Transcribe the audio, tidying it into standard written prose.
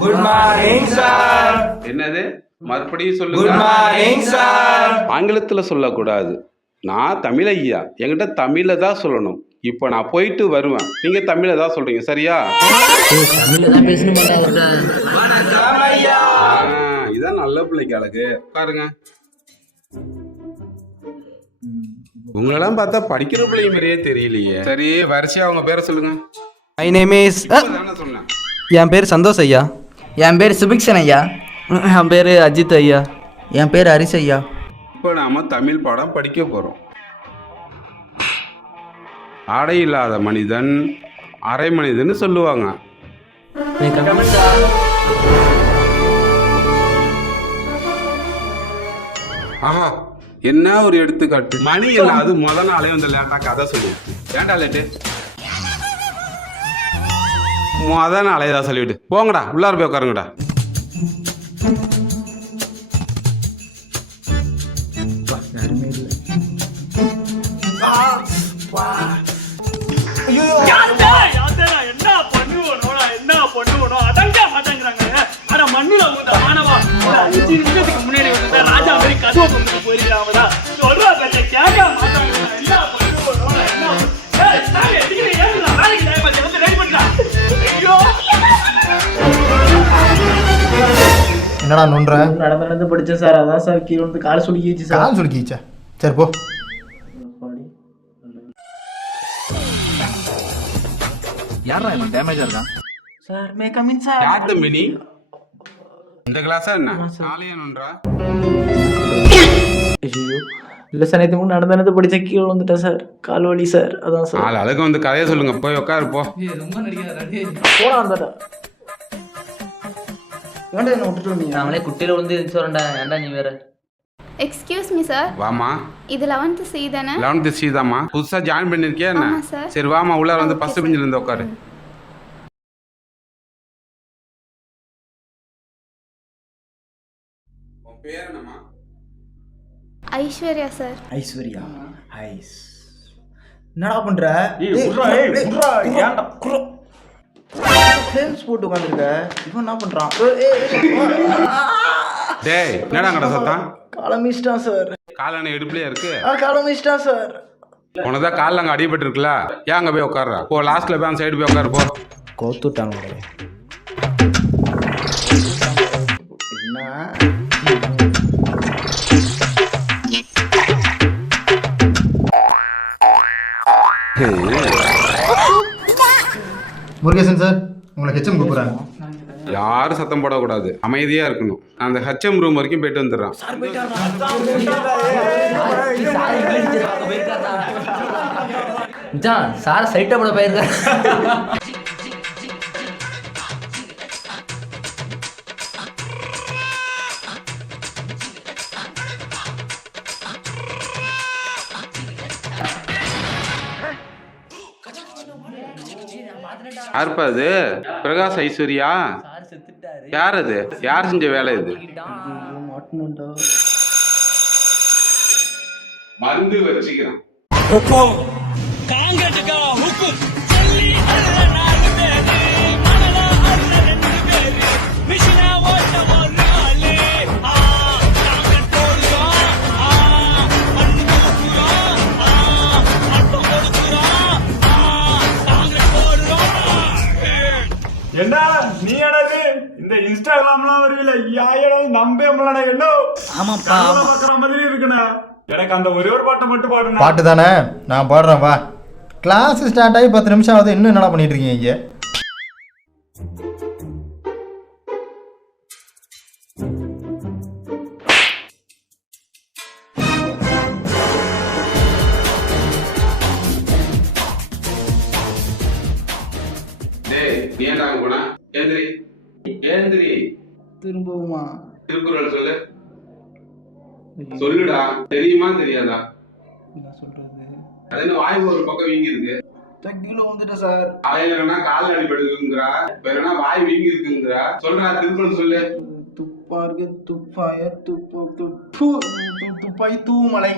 Good morning sir. என்னது மறுபடியும் சொல்லுங்க. Good morning sir. ஆங்கிலத்தில் சொல்லக்கூடாது. நான் தமிழ் ஐயா, என்கிட்ட தமிழ்ல தான் சொல்லணும். இப்போ நான் போயிட்டு வருவேன், நீங்க தமிழ்ல தான் சொல்றீங்க, சரியா? வணக்கம் ஐயா. இதான் நல்ல பிள்ளைக்கு அழகு. பாருங்க, உங்களெல்லாம் பார்த்தா படிக்கிற பிள்ளை மாதிரியே தெரியலையே. சரி, வரிசையா அவங்க பேரை சொல்லுங்க. மை நேம் இஸ் தானே சொன்னேன். என் பேர் சந்தோஷ் ஐயா. என் பேர் சுபிக்ஷன் ஐயா. என் பேர் அஜித் ஐயா. என் பேர் ஹரிஷ் ஐயா. இப்போ நாம தமிழ் பாடம் படிக்க போறோம். ஆடை இல்லாத மனிதன் அரை மனிதன்னு சொல்லுவாங்க. ஆஹா, என்ன ஒரு எடுத்துக்காட்டு. மணி என்ன, அது முத நாளே வந்து லேட்டா கதை சொல்லி ஏன்டா லேட்டு? முத நாளே தான் சொல்லிவிட்டு போங்கடா, உள்ளார போய் உட்காருங்கடா. என்னடா நோன்ற? நடந்து படித்தேன் சார். அதான் சார் கீழே வந்து கால் சுலுக்கிச்சு சார். கால் சுலுக்கிச்சா? சரி போ. யாரா இவன் டேமேஜா இருக்கான்? Sir may come in sir. யார்ட்ட மினி? இந்த கிளாஸா என்ன சாலியானுன்றா? ஐயோ இல்லை சார், நேற்று முன்னே நடந்து படித்தேன், கீழே வந்துட்டேன் சார். கால் வலி சார். அதான் சார். நாலு அழகு வந்து கதையை சொல்லுங்க, போய் உட்காரு போ. போனா வந்துட்டா வேண்டாம், என்ன விட்டுட்டு வந்தீங்க? நாமளே குட்டியில வந்து சொல்றேன்டா, ஏன்டா நீ வேற? எக்ஸ்கியூஸ் மீ சார், வாமா. இது 11th C தானே? 11th C தாம்மா. புதுசா ஜாயின் பண்ணிருக்கியா என்ன? ஆமா சார். சரி வாமா, உள்ள வந்து ஃபர்ஸ்ட் பெஞ்சில இருந்து உட்காரு. உன் பேர் என்னம்மா? ஐஸ்வர்யா சார். ஐஸ்வர்யா. ஐஸ் என்னடா பண்ற? ஃப்ளேம்ஸ் போட்டு உட்காந்துருக்க. இவன் என்ன பண்றான்? டேய், என்னடா அங்கடா சத்தம்? காலமிஸ்டான் சார். காலனை எடுப்புலயா இருக்கு? காலமிஸ்டான் சார். உனதான் காலில் அங்கே அடிபட்டு இருக்குல்ல, ஏன் அங்கே போய் உட்கார்றா? போ, லாஸ்ட்ல போய் அந்த சைடு போய் உட்காரு போ. கோத்துட்டாங்க என்ன? முருகேசன் சார், உங்களை ஹெச்எம் கூப்பிடுறாங்க. யாரும் சத்தம் போடக்கூடாது, அமைதியா இருக்கணும். நான் அந்த ஹெச்எம் ரூம் வரைக்கும் போயிட்டு வந்துடுறான். சார் சைட்டா போட போயிருக்க. யாருப்பா அது? பிரகாஷ் ஐஸ்வர்யா? யார் அது? யார் செஞ்ச வேலை இது? மருந்து வச்சுக்கிறேன். என்ன நீ என்னது இந்த இன்ஸ்டாகிராம்லாம் வருவில யாயடா நம்பே முடியல. என்ன ஆமாப்பா. பார்க்குற மாதிரி இருக்குண்ணா. எனக்கு அந்த ஒரே ஒரு பாட்டை மட்டும் பாடுனா. பாட்டு தானே, நான் பாடுறேன் வா. கிளாஸ் ஸ்டார்ட் ஆகி 10 நிமிஷம் ஆகுது, இன்னும் என்னடா பண்ணிட்டு இருக்கீங்க இங்கே? டேய், நீ ஏன்டா அங்க போன? ஏந்திரி ஏந்திரி. திரும்பவுமா? திருக்குறள் சொல்லு. சொல்லுடா. தெரியுமா தெரியாதா? என்ன சொல்றது? அது என்ன வாய்ப்பு ஒரு பக்கம் வீங்கி இருக்கு? கீழே வந்துட்டேன் சார். காலையிலனா கால் அடிபடுதுங்கறா, வேறனா வாய் வீங்கி இருக்குங்கறா. சொல்றா, திருக்குறள் சொல்லு. துப்பார்க்கு துப்பாய துப்பு துப்பு துப்பாய் தூமலை.